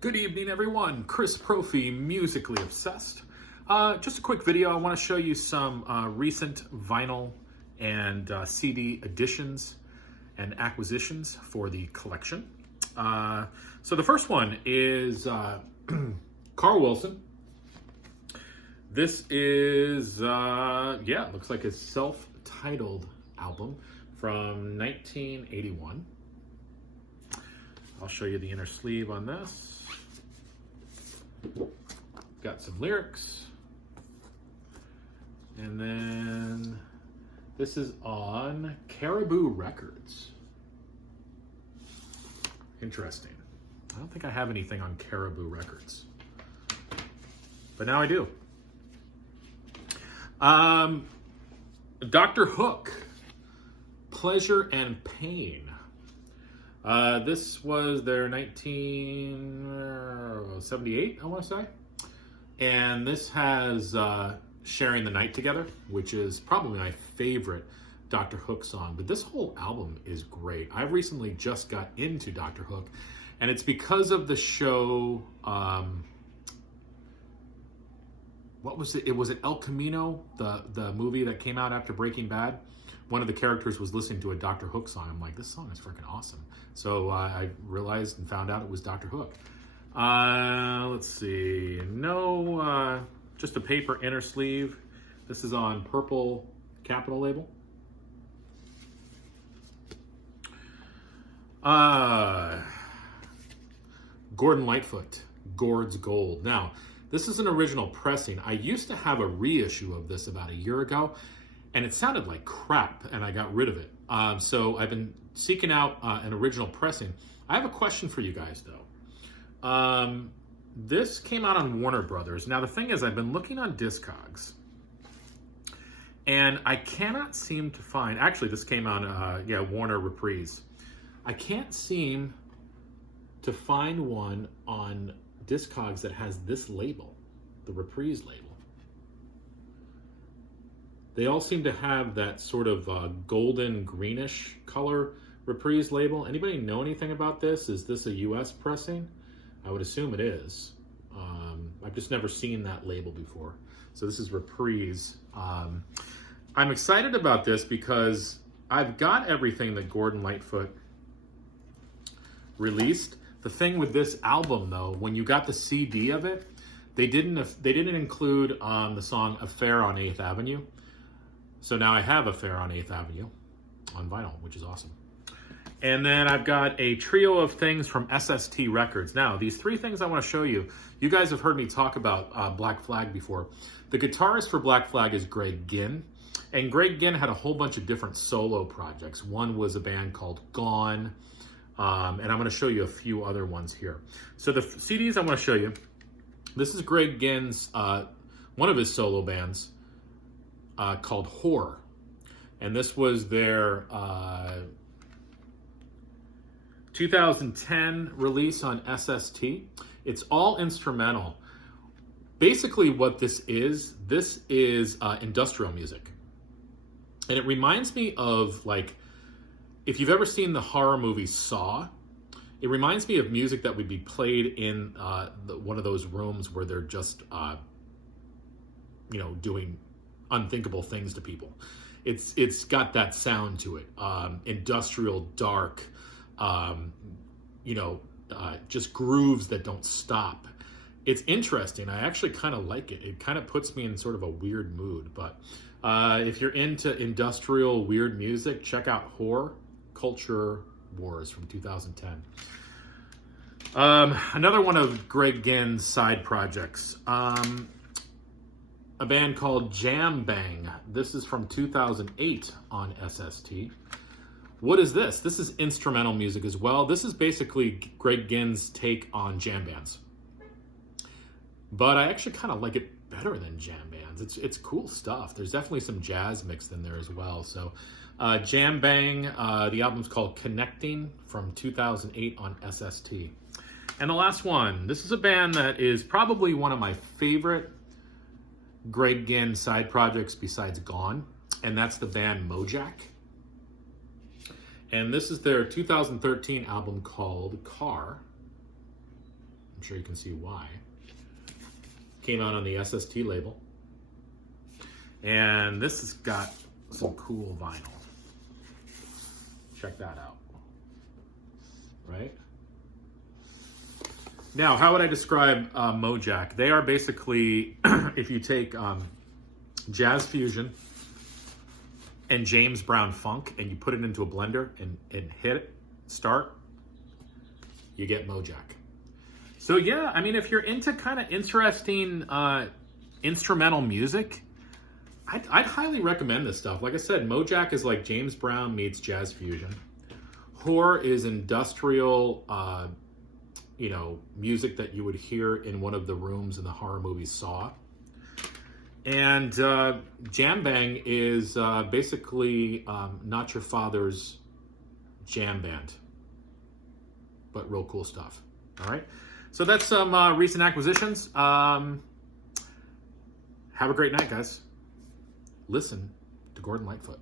Good evening, everyone. Chris Profi, Musically Obsessed. Just a quick video. I want to show you some recent vinyl and CD additions and acquisitions for the collection. So the first one is Carl Wilson. This is, it looks like a self-titled album from 1981. I'll show you the inner sleeve on this. Got some lyrics. And then this is on Caribou Records. Interesting. I don't think I have anything on Caribou Records, but now I do. Dr. Hook, Pleasure and Pain. This was their 1978, I want to say. And this has Sharing the Night Together, which is probably my favorite Dr. Hook song. But this whole album is great. I recently just got into Dr. Hook, and it's because of the show, what was it? It was El Camino, the movie that came out after Breaking Bad. One of the characters was listening to a Dr. Hook song. I'm like, this song is freaking awesome. So I realized and found out it was Dr. Hook. Let's see. No, just a paper inner sleeve. This is on purple Capitol label. Gordon Lightfoot, Gord's Gold. Now, this is an original pressing. I used to have a reissue of this about a year ago, and it sounded like crap, and I got rid of it. So I've been seeking out an original pressing. I have a question for you guys, though. This came out on Warner Brothers. Now, the thing is, I've been looking on Discogs, and I cannot seem to find... Actually, this came on, Warner Reprise. I can't seem to find one on Discogs that has this label, the Reprise label. They all seem to have that sort of golden greenish color Reprise label. Anybody know anything about this? Is this a US pressing? I would assume it is. I've just never seen that label before. So this is Reprise. I'm excited about this because I've got everything that Gordon Lightfoot released. The thing with this album, though, when you got the CD of it, they didn't include the song Affair on 8th Avenue. So now I have Affair on 8th Avenue on vinyl, which is awesome. And then I've got a trio of things from SST Records. Now, these three things I want to show you. You guys have heard me talk about Black Flag before. The guitarist for Black Flag is Greg Ginn. And Greg Ginn had a whole bunch of different solo projects. One was a band called Gone. And I'm going to show you a few other ones here. So the CDs I want to show you. This is Greg Ginn's, one of his solo bands. Called Horror, and this was their 2010 release on SST. It's all instrumental. Basically what this is industrial music, and it reminds me of, like, if you've ever seen the horror movie Saw, it reminds me of music that would be played in one of those rooms where they're just doing unthinkable things to people. It's got that sound to it. Industrial, dark, just grooves that don't stop. It's interesting. I actually kind of like it. It kind of puts me in sort of a weird mood. But if you're into industrial, weird music, check out Horror, Culture Wars from 2010. Another one of Greg Ginn's side projects. A band called Jam Bang. This is from 2008 on SST. What is this? This is instrumental music as well. This is basically Greg Ginn's take on jam bands. But I actually kind of like it better than jam bands. It's cool stuff. There's definitely some jazz mixed in there as well. So Jam Bang, the album's called Connecting from 2008 on SST. And the last one, this is a band that is probably one of my favorite Greg Ginn side projects besides Gone, and that's the band Mojack. And this is their 2013 album called Car. I'm sure you can see why. Came out on the SST label. And this has got some cool vinyl. Check that out. Right? Now, how would I describe Mojack? They are basically, if you take jazz fusion and James Brown funk and you put it into a blender and hit it, start, you get Mojack. So yeah, I mean, if you're into kind of interesting instrumental music, I'd highly recommend this stuff. Like I said, Mojack is like James Brown meets jazz fusion. Horror is industrial, music that you would hear in one of the rooms in the horror movie Saw. And Jam Bang is basically Not Your Father's jam band, but real cool stuff. All right, so that's some recent acquisitions. Have a great night, guys. Listen to Gordon Lightfoot.